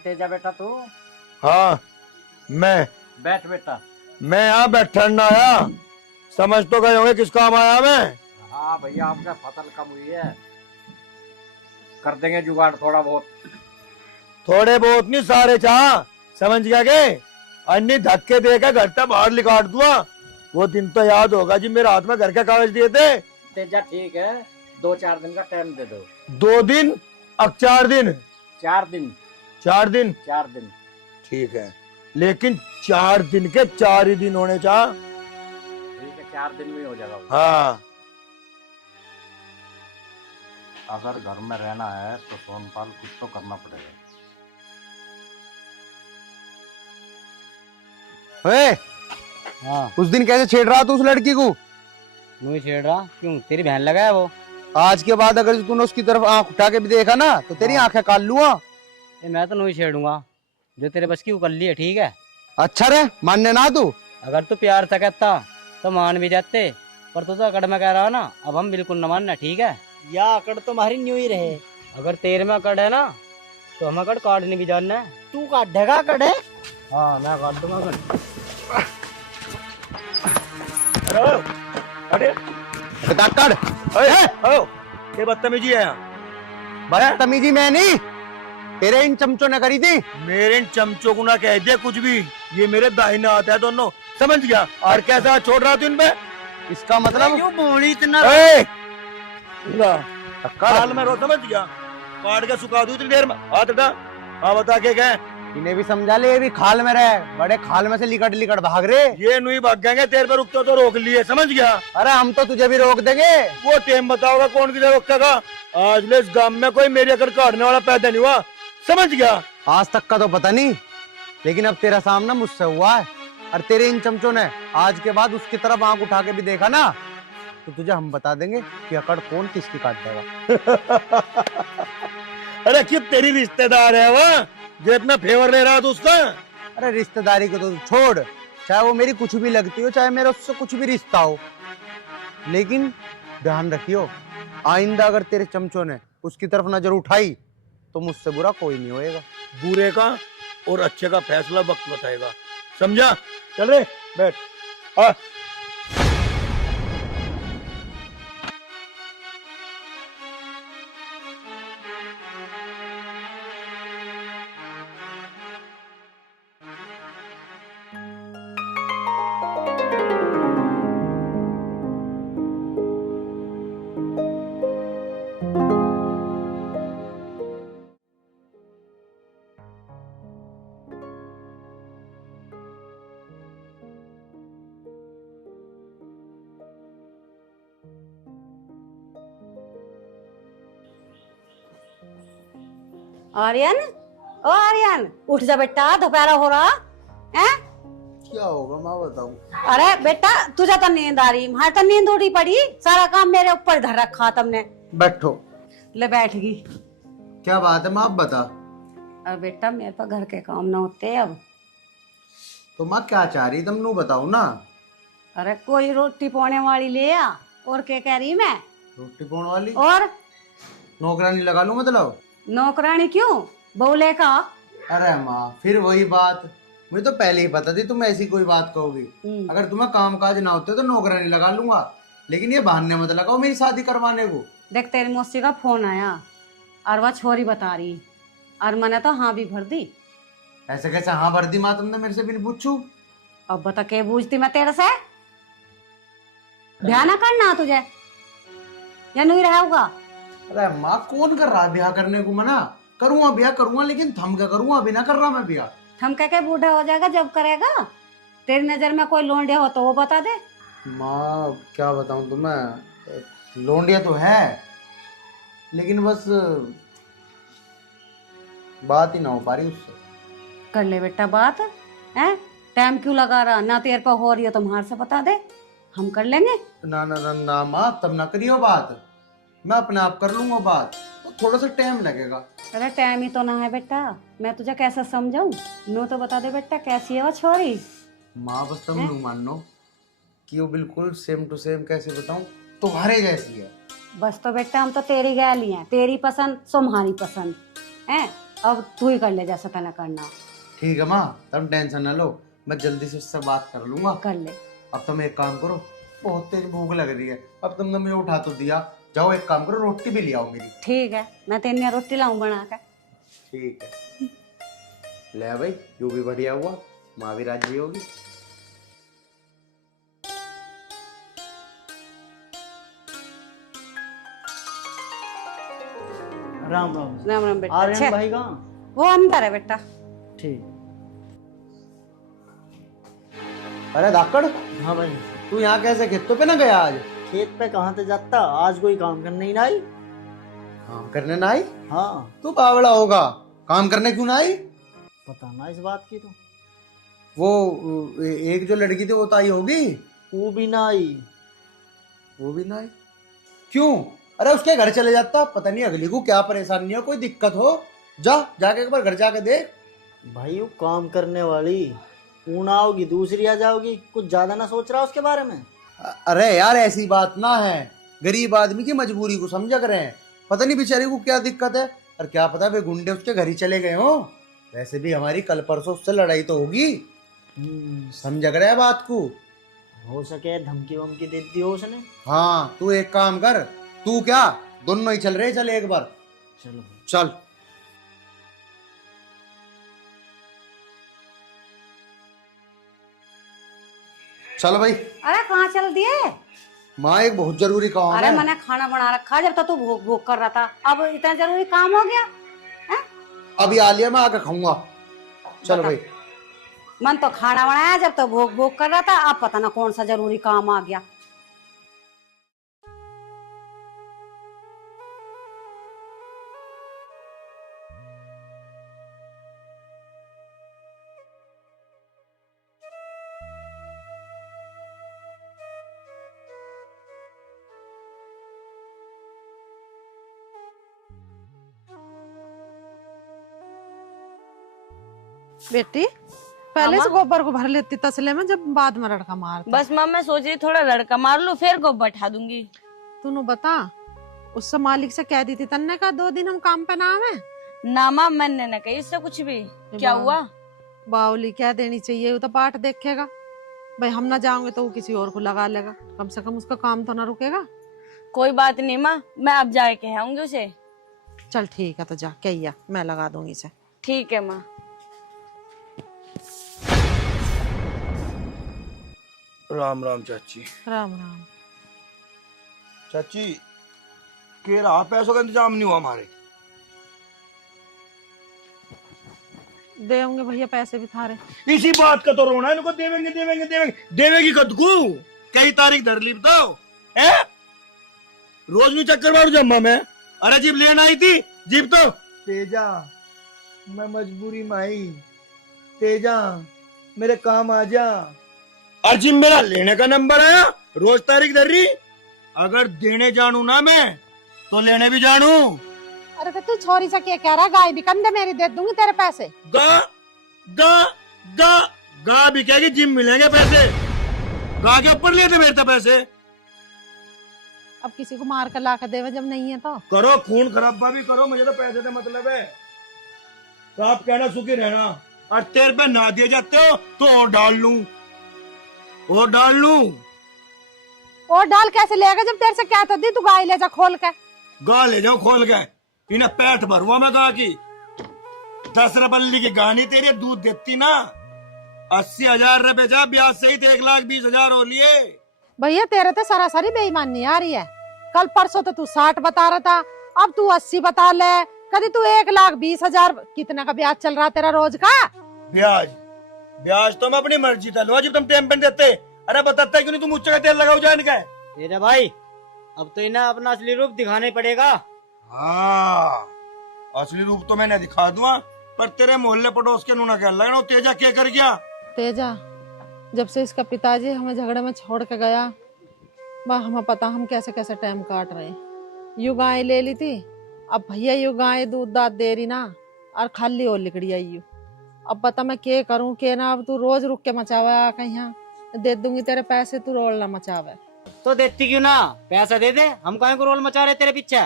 तेजा बेटा तू हाँ मैं बैठ बेटा। मैं यहाँ बैठने आया, समझ तो गए होंगे किस काम आया मैं। हाँ भैया आपका फसल कम हुई है, कर देंगे जुगाड़ थोड़ा बहुत। थोड़े बहुत नहीं सारे चाह, समझ गया के अन्य धक्के देकर घर तक बाहर निकाल दूंगा। वो दिन तो याद होगा जी, मेरे हाथ में घर के कागज दिए थे। तेजा ठीक है, 2-4 दिन का टाइम दे दो। 2 दिन अब 4 दिन। 4 दिन 4 दिन 4 दिन ठीक है, लेकिन 4 दिन के 4 ही दिन होने चाह। ठीक है, 4 दिन में हो जाएगा। हाँ अगर घर में रहना है तो सोनपाल कुछ तो करना पड़ेगा। ओए, हाँ उस दिन कैसे छेड़ रहा तू उस लड़की को? नहीं छेड़ रहा, क्यों? तेरी बहन लगा है वो। आज के बाद अगर तूने उसकी तरफ आंख उठा के भी देखा ना तो तेरी हाँ। आंखें काट लूंगा। मैं तो नहीं छेड़ूंगा, जो तेरे बस की वो कर ली है, ठीक है। अच्छा रे, मानने ना तू। अगर तू प्यार से कहता तो मान भी जाते, पर तू तो अकड़ में कह रहा है ना, अब हम बिल्कुल न मानना, ठीक है। या अकड़ तुम्हारी न्यू ही रहे। अगर तेरे में अकड़ है ना तो हम अकड़ काटने भी जानना है। तू काटेगा अकड़ है? हाँ मैं काट दूंगा अकड़। अरे काट। ये बदतमीजी है यहाँ। बदतमीजी मैं नहीं, तेरे इन चमचों ने करी थी। मेरे इन चमचों को ना कह दे कुछ भी, ये मेरे दाहिने हाथ है दोनों, समझ गया। और कैसा छोड़ रहा तू इन पे? इसका मतलब क्यों बोली इतना? काल में रो, समझ गया। काट के सुखा दूं इतनी देर में, हाथ हटा। हाँ बता के क्या है? इन्हें भी समझा ले, ये भी खाल में रहे, बड़े खाल में से लिकट लिकट भाग रहे। ये नहीं भाग गएंगे, तेरे पे रुकते तो रोक लिए, समझ गया। अरे हम तो तुझे भी रोक देंगे। वो टेम बताओगा कौन किधर रोकेगा। आज ले इस गांव में कोई मेरी अगर काटने वाला पैदा नहीं हुआ, समझ गया। आज तक का तो पता नहीं, लेकिन अब तेरा सामना मुझसे हुआ है। और तेरे इन चमचों ने आज के बाद उसकी तरफ आंख उठा के भी देखा ना तो तुझे हम बता देंगे कि अकड़ कौन किसकी काट देगा। अरे क्यों तेरी रिश्तेदार है वो जो इतना फेवर ले रहा है तू उसका? अरे रिश्तेदारी को तो छोड़, चाहे वो मेरी कुछ भी लगती हो, चाहे मेरा उससे कुछ भी रिश्ता हो, लेकिन ध्यान रखियो, आइंदा अगर तेरे चमचों ने उसकी तरफ नजर उठाई तो मुझसे बुरा कोई नहीं होएगा। बुरे का और अच्छे का फैसला वक्त बताएगा, समझा? चल रे बैठ। आ आर्यन, ओ आर्यन, उठ जा बेटा, दोपहर हो रहा है। क्या होगा माँ बताऊं? अरे बेटा तुझे तो नींद आ रही, हमारी तो नींद उड़ी पड़ी, सारा काम मेरे ऊपर धर रखा तुमने। बैठो। ले बैठ गई। क्या बात है माँ, आप बता। अरे बेटा मेरे पास घर के काम ना होते अब। तो माँ क्या चाह रही तुम नू बताओ ना। अरे कोई रोटी पौने वाली ले आ, और क्या कह रही मैं? रोटी पाउण वाली? और नौकरानी लगा लूं मतलब? नौकरानी क्यों, बहुले का। अरे माँ फिर वही बात, मुझे तो पहले ही पता थी तुम ऐसी कोई बात कहोगी। अगर तुम्हें काम काज ना होते तो नौकरानी लगा लूंगा, लेकिन ये बहाने मत लगाओ मेरी शादी करवाने को। देख तेरी मौसी का फोन आया और वह छोरी बता रही, और मैंने तो हाँ भी भर दी। ऐसे कैसे हाँ भर दी माँ तुमने, मेरे से भी नहीं पूछू? अब बता के पूछती मैं तेरे से? ब्याह ना करना तुझे या नहीं रहा होगा? अरे माँ कौन कर रहा है ब्याह करने को मना? करूंगा ब्याह करूंगा, लेकिन थम क्या करूंगा, अभी ना कर रहा मैं ब्याह। थम कह बूढ़ा हो जाएगा जब करेगा। तेरी नजर में कोई लोंडिया हो तो वो बता दे। माँ क्या बताऊं तुम्हें, लोंडिया तो है, लेकिन बस बात ही ना हो पा रही उससे। कर ले बेटा बात, है टाइम क्यों लगा रहा? ना तेरे पर हो रही हो तो हमारे से बता दे, हम कर लेंगे। ना ना ना ना माँ, तब ना करियो बात, मैं अपने आप कर लूंगा बात, तो थोड़ा सा टाइम लगेगा। अरे टाइम ही तो ना है बेटा, मैं तुझे कैसे समझाऊं? नो तो बता दे बेटा, कैसी है वो छोरी? माँ बस तुम नू मान लो कि वो बिल्कुल सेम टू सेम, कैसे बताऊं, तुम्हारे जैसी है। बस तो बेटा हम तो तेरी गैली हैं, तेरी पसंद सो हमारी पसंद है। अब तू ही कर ले जैसा तने करना ठीक है माँ, तुम टेंशन न लो, मैं जल्दी से उससे बात कर लूंगा। कर ले। अब तुम एक काम करो, बहुत तेज भूख लग रही है, अब तुमने मुझे उठा तो दिया, जाओ एक काम करो, रोटी भी ले आओ मेरी। ठीक है, मैं तेरे लिए रोटी लाऊं बना के। ठीक है, ले भाई, यू भी बढ़िया हुआ, माँ भी राजी होगी। राम राम। राम राम बेटा। आर्यन अच्छा, भाई कहाँ? वो अंदर है बेटा। ठीक। अरे धाकड़, हाँ भाई। तू यहाँ कैसे खेतों पे ना गया आज? खेत पे कहाँ से जाता, आज कोई काम करने ही ना आई। काम करने ना आई? हाँ। तू बावड़ा होगा, काम करने क्यों ना आई? पता ना इस बात की तो। वो एक जो लड़की थी वो तो आई होगी। वो भी ना आई। वो भी ना आई? क्यों? अरे उसके घर चले जाता, पता नहीं अगली को क्या परेशानी हो, कोई दिक्कत हो, जा जाके एक बार घर जाके देख। भाई वो काम करने वाली वो ना होगी, दूसरी आ जाओगी, कुछ ज्यादा ना सोच रहा उसके बारे में। अरे यार ऐसी बात ना है, गरीब आदमी की मजबूरी को समझ कर रहे हैं, पता नहीं बेचारी को क्या दिक्कत है, और क्या पता वे गुंडे उसके घर ही चले गए हो। वैसे भी हमारी कल परसों उससे लड़ाई तो होगी, समझ कर रहे हैं बात को। हो सके धमकी वमकी दे दी हो उसने। हाँ तू एक काम कर, तू क्या दोनों ही चल रहे, चल एक बार चलो चल। चल भाई। अरे कहाँ चल दिए? माँ एक बहुत जरूरी काम अरे है। मैंने खाना बना रखा, जब तक तू भूख भूख कर रहा था, अब इतना जरूरी काम हो गया है? अभी आ लिया, मैं आके खाऊंगा। चल बता। भाई। मन तो खाना बनाया जब तो भूख भूख कर रहा था, अब पता ना कौन सा जरूरी काम आ गया। बेटी पहले से गोबर को भर लेती तसले में, जब बाद में लड़का मारता। बस माँ मैं सोच रही थोड़ा लड़का मार लूं फिर गोबर बैठा दूंगी। तूने बता उससे मालिक से कह दी थी तन्ने का 2 दिन हम काम पे ना आवे। ना माँ मैंने न कही इससे कुछ भी। क्या हुआ? बावली क्या देनी चाहिए, वो तो पाठ देखेगा भाई, हम ना जाओगे तो वो किसी और को लगा लेगा, कम से कम उसका काम तो ना रुकेगा। कोई बात नहीं माँ, मैं अब जाके कहूंगी उसे। चल ठीक है, तो जा कहिया, मैं लगा दूंगी इसे। ठीक है माँ। राम राम चाची। राम राम। चाची के रहा पैसों का इंतजाम नहीं हुआ हमारे। देंगे भैया पैसे भी थारे। इसी बात का तो रोना है, इनको देवेंगे देवेंगे देवेंगे, देवेगी कद को? कई तारीख धर ली बताओ है? रोज नहीं चक्कर मारू जम्मा में। अरे जीप लेना आई थी, जीप तो तेजा मैं मजबूरी में आई, तेजा मेरे काम आ जा। और जीप मेरा लेने का नंबर आया, रोज तारीख धर रही। अगर देने जानू ना मैं तो लेने भी जानू। अरे तो तू छोरी से क्या कह रहा, गाय भी कंधे मेरी दे दूंगी तेरे पैसे। गा गा गा गा भी कहेगी, जिम मिलेंगे पैसे। गा के ऊपर लिए थे मेरे पैसे। अब किसी को मार कर ला कर देवे जब नहीं है तो करो खून खराबा भी करो, मुझे तो पैसे से मतलब है। तो आप कहना सुखी रहना, और तेरे पे ना दिए जाते हो तो और डाल लूं, और डाल लूं। और डाल कैसे लेगा जब तेरे से क्या तो दी, तू गाय ले जा खोल के। गा ले जाओ खोल के, इन्हें पैठ भरुआ मैं गा की। 10 रुपये की गानी तेरी दूध देती ना, 80,000 रुपए जा ब्याज सहित 1,20,000 हो लिए। भैया तेरे तो सरासरी बेईमानी आ रही है, कल परसों तो तू 60 बता रहा था, अब तू 80 बता ले, कभी तू 1,20,000। कितना का ब्याज चल रहा तेरा रोज का? ब्याज ब्याज तो मैं अपनी मर्जी था लो, जब तुम टाइम पे देते। अरे बताता क्यों नहीं तुम मुझसे तेल लगाओ जान का? तेरे भाई अब तो इन्हें अपना असली रूप दिखाने पड़ेगा। हाँ असली रूप तो मैंने दिखा दूंगा, पर तेरे मोहल्ले पड़ोस के नूना क्या लगना, तेजा क्या कर गया? तेजा जब से इसका पिताजी हमें झगड़े में छोड़ के गया, वाह हमें पता हम कैसे कैसे टाइम काट रहे हैं। यू गाय ले ली थी, अब भैया यू गाय दूध दाद दे रही ना, और खाली और लिकड़ी आई यू। अब बता मैं क्या करूं के ना, अब तू रोज रुक के मचावा कहीं, यहाँ दे दूंगी तेरे पैसे, तू रोल ना मचावे। तो देती क्यों ना, पैसा दे दे, हम काहे को रोल मचा रहे तेरे पीछे।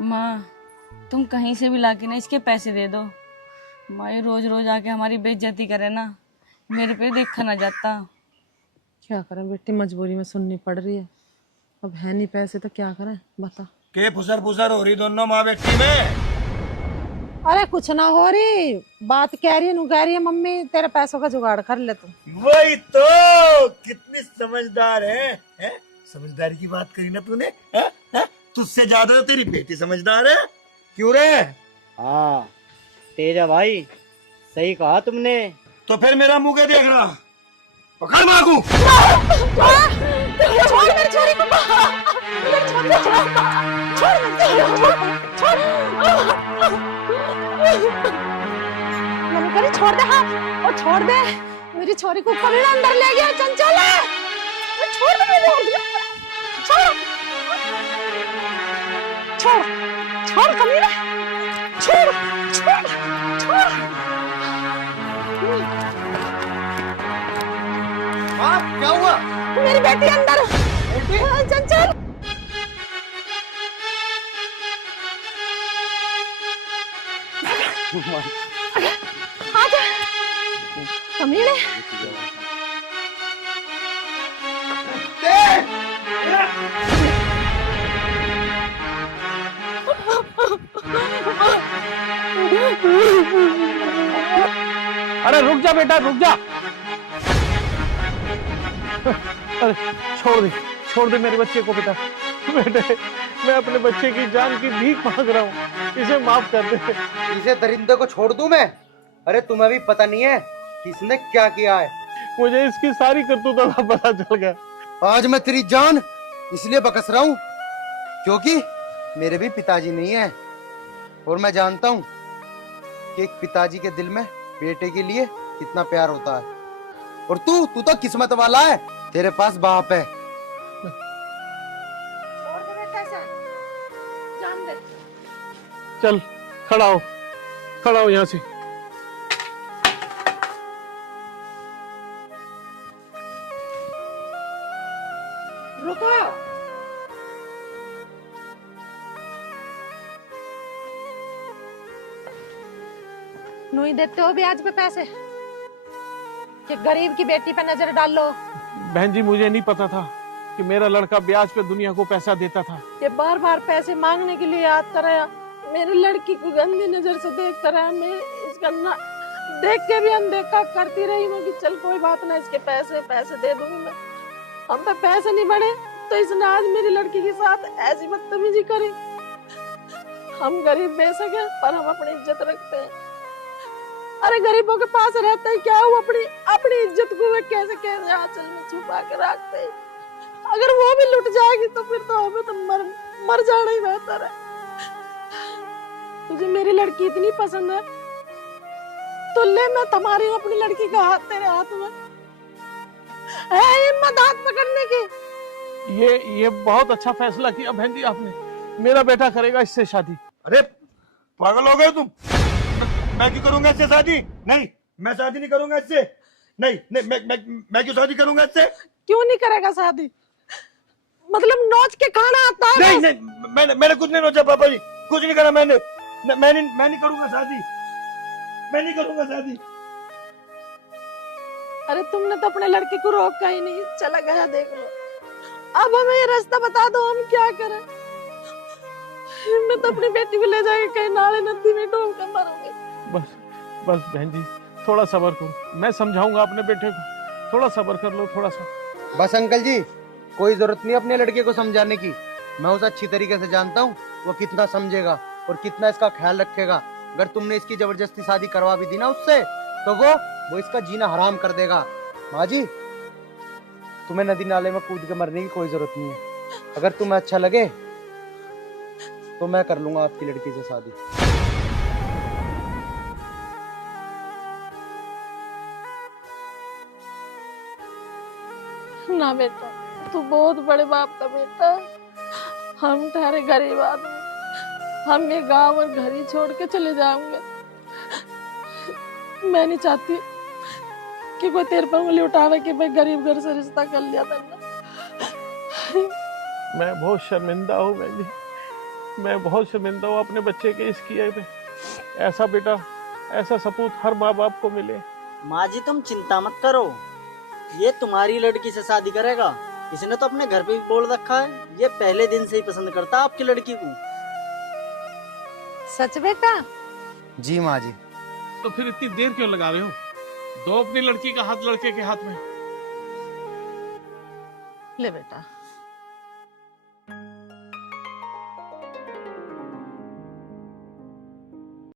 माँ तुम कहीं से भी लाके ना इसके पैसे दे दो। माई रोज रोज आके हमारी बेइज्जती करे ना, मेरे पे देखा ना जाता। क्या करें बेटी, मजबूरी में सुननी पड़ रही है। अब है नहीं पैसे तो क्या करें बता। के फुसर फुसर हो रही दोनों माँ बेटी में? अरे कुछ ना हो रही, बात कह रही है, कह रही है मम्मी तेरे पैसों का जुगाड़ कर ले तू। वही तो, कितनी समझदार है? समझदारी की बात करी ना तूने, तुझसे ज्यादा तो तेरी बेटी समझदार है। क्यों रे? हाँ तेजा भाई, सही कहा तुमने। तो फिर मेरा मुंह क्या देख रहा? पकड़ मांगू। छोड़ मेरी छोरी को, मेरी छोरी को छोड़, छोड़ मेरी छोड़ दे। हाँ और छोड़ दे, मेरी छोरी को कभी ना अंदर ले गया चंचल है। छोड़ दे मेरी, छोड़ छोड़ छोड़ कमीना, छोड़ छोड़ छोड़। क्या हुआ? मेरी बेटी अंदर। चंचल आजा कमीने। अरे रुक जा बेटा, रुक जा। अरे छोड़ दे मेरे बच्चे को बेटा। बेटे मैं अपने बच्चे की जान की भीख मांग रहा हूँ, इसे माफ कर दे। इसे दरिंदे को छोड़ दूं मैं? अरे तुम्हें भी पता नहीं है किसने क्या किया है। मुझे इसकी सारी करतूतों का पता चल गया। आज मैं तेरी जान इसलिए बकस रहा हूँ क्योंकि मेरे भी पिताजी नहीं है, और मैं जानता हूँ कि एक पिताजी के दिल में बेटे के लिए कितना प्यार होता है। और तू तो किस्मत वाला है, तेरे पास बाप है। चल खड़ा हो यहाँ से। रुको, नहीं देते हो ब्याज पे पैसे कि गरीब की बेटी पे नजर डाल लो। बहन जी मुझे नहीं पता था कि मेरा लड़का ब्याज पे दुनिया को पैसा देता था। ये बार बार पैसे मांगने के लिए आता रहा, मेरी लड़की को गंदी नजर से देखता रहा। मैं इसका ना देख के भी अनदेखा करती रही मैं कि चल कोई बात ना, इसके पैसे दे दूंगी मैं। हम पे पैसे नहीं बढ़े तो इसने आज मेरी लड़की के साथ ऐसी बदतमीजी करी। हम गरीब बेशक हैं पर हम अपनी इज्जत रखते हैं। अरे गरीबों के पास रहता है क्या, वो अपनी इज्जत को वे कैसे आंचल में छुपा के रखते हैं। अगर वो भी लुट जाएगी तो फिर तो हमें तो मर जाना ही बेहतर है। तुझे मेरी लड़की इतनी पसंद है तो ले, मैं तुम्हारी हूँ अपनी लड़की का हाथ तेरे हाथ में है, हिम्मत हाथ पकड़ने की। ये बहुत अच्छा फैसला किया बहन जी आपने, मेरा बेटा करेगा इससे शादी। अरे पागल हो गए तुम? मैं क्यों करूंगा इससे शादी? नहीं, मैं शादी नहीं करूंगा इससे। नहीं, मैं क्यों शादी करूंगा इससे? क्यों नहीं करेगा शादी? मतलब नोच के खाना आता है? नहीं, मैंने कुछ नहीं नोचा पापा जी, कुछ नहीं करा मैंने। मैं नहीं करूंगा शादी, मैं नहीं करूंगा शादी। अरे तुमने तो अपने लड़के को रोका ही नहीं, चला गया देख लो। अब हमें ये रास्ता बता दो, हम क्या करें? मैं तो अपनी बेटी को ले जाके कहीं नाले नदी में डूब कर मरूंगी। बस बहन जी थोड़ा सब्र करो, मैं समझाऊंगा अपने बेटे को, थोड़ा सब्र कर लो थोड़ा सा। बस अंकल जी, कोई जरूरत नहीं अपने लड़के को समझाने की। मैं उसे अच्छी तरीके से जानता हूँ, वो कितना समझेगा और कितना इसका ख्याल रखेगा। अगर तुमने इसकी जबरदस्ती शादी करवा भी दी ना उससे, तो वो इसका जीना हराम कर देगा। माँ जी, तुम्हें नदी नाले में कूद के मरने की कोई जरूरत नहीं है। अगर तुम्हें अच्छा लगे तो मैं कर लूंगा आपकी लड़की से शादी। ना बेटा, तू बहुत बड़े बाप का बेटा, हम ठहरे गरीब आदमी, हम ये गांव और घर ही छोड़ के चले जाएंगे। मैं नहीं चाहती कि कोई तेरे पर उंगली उठावे कि भाई गरीब घर से रिश्ता कर लिया था। मैं बहुत शर्मिंदा हूँ बहन जी, मैं बहुत शर्मिंदा हूँ अपने बच्चे के इस किए पे। ऐसा बेटा, ऐसा सपूत हर माँ बाप को मिले। माँ जी तुम चिंता मत करो, ये तुम्हारी लड़की से शादी करेगा। इसने तो अपने घर पे भी बोल रखा है, ये पहले दिन से ही पसंद करता है आपकी लड़की को। सच बेटा? जी माँ जी। तो फिर इतनी देर क्यों लगा रहे हो? दो अपनी लड़की का हाथ लड़के के हाथ में। ले बेटा।